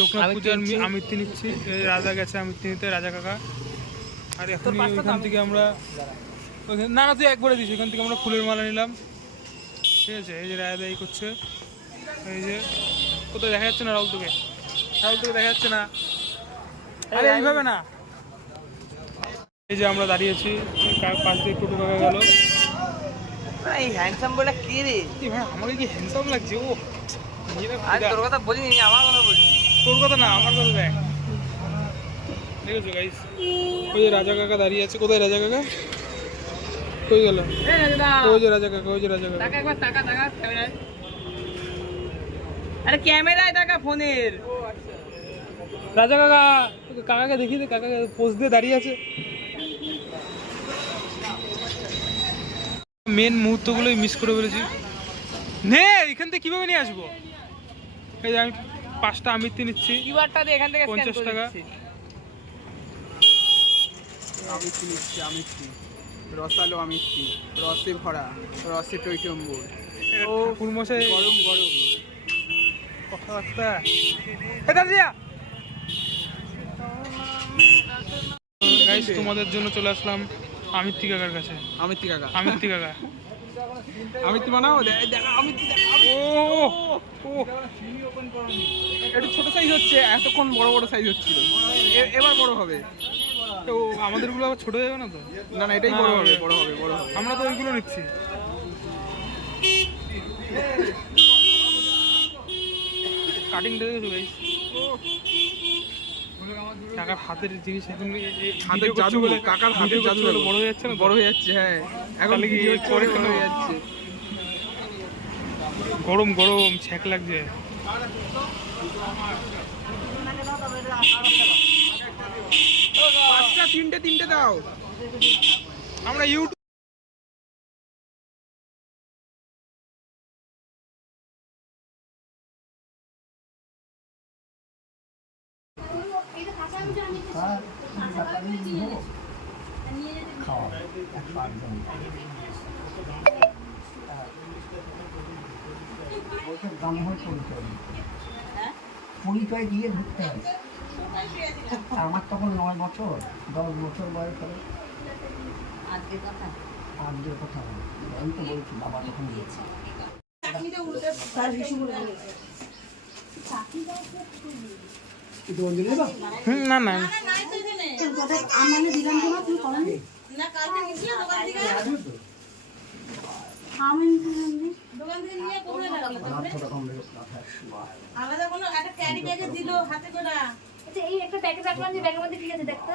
লোকনাথ পূজার আমিত্তি নিচ্ছি। রাজা গেছে আমিত্তি নিতে, রাজা কাকা। আর এখন এখান থেকে আমরা না না তুই একবারে দিস, এখান থেকে আমরা ফুলের মালা নিলাম। ঠিক আছে, এই যে রায়দা এই করছে, এই যে কোথাও দেখা যাচ্ছে না রাহুল তোকে, রাহুল তোকে দেখা যাচ্ছে না, আরে এইভাবে না। এই যে আমরা দাঁড়িয়েছি, পাশ দিয়ে টোটো কাকা গেল। এই হ্যান্ডসাম বলে কি রে? আমাকে কি হ্যান্ডসাম লাগছে? ও তোর কথা বলিনি, আমার কথা বলছি। তোর কথা না, আমার কথা দেখ। দেখেছো গাইস, ওই যে রাজা কাকা দাঁড়িয়ে আছে। কোথায় রাজা কাকা? কই গেল? ওই যে রাজা কাকা, ওই যে রাজা কাকা। টাকা একবার টাকা টাকা ক্যামেরায়। আরে ক্যামেরায় টাকা ফোনের। রাজা কাকা, কাকাকে দেখি দে, কাকাকে পোজ দিয়ে দাঁড়িয়ে আছে। মেন মুহূর্তগুলোই মিস করে ফেলেছি। নে এখান থেকে কিভাবে নিয়ে আসবো? এই যে আমি 5টা আমিত্তি নিচ্ছি, কিবারটা দিয়ে এখান থেকে 50 টাকা। আমিত্তি নিচ্ছি, আমিত্তি রসালো, আমিত্তি রসে ভরা, রসে টইটম্বুর। ঠাকুর মশাই গরম গরম কথাবার্তা। দাদিয়া গাইস, তোমাদের জন্য চলে আসলাম আমিত্তি কাকার কাছে। আমিত্তি কাকা, আমিত্তি কাকা, আমিত্তি বানাও। আমিত্তি ও ও একটু ছোট সাইজ হচ্ছে, এতক্ষণ বড় বড় সাইজ হচ্ছিল, এবার বড় হবে। তো আমাদেরগুলো আবার ছোট যাবে না তো? না না, এটাই বড় হবে, বড় হবে, বড় হবে। আমরা তো ওইগুলো নিচ্ছি। কাটিংটা দেখেছো গাইস? কাকার হাতের জিনিস এখন হাতের জাদু বলে, কাকার হাতের জাদু বলে বড় হয়ে যাচ্ছে না? বড় হয়ে যাচ্ছে, হ্যাঁ। এখন তাহলে কি পরে কেন? বড় হয়ে যাচ্ছে। গরম গরম ছ্যাঁক লাগছে। পাঁচটা, তিনটে দাও। আমরা ইউটিউব পরিচয় দিয়ে ঢুকতে হবে। আমার তখন 9 বছর 10 বছর বয়স হবে। আজকের কথা আমি তো বলছি, বাবা তখন দিয়েছে। না না আলাদা কোনো একটা ক্যারি ব্যাগে দিল হাতে করে। আচ্ছা এই একটা প্যাকেট রাখলাম, যে ব্যাগের মধ্যে কি আছে দেখতে।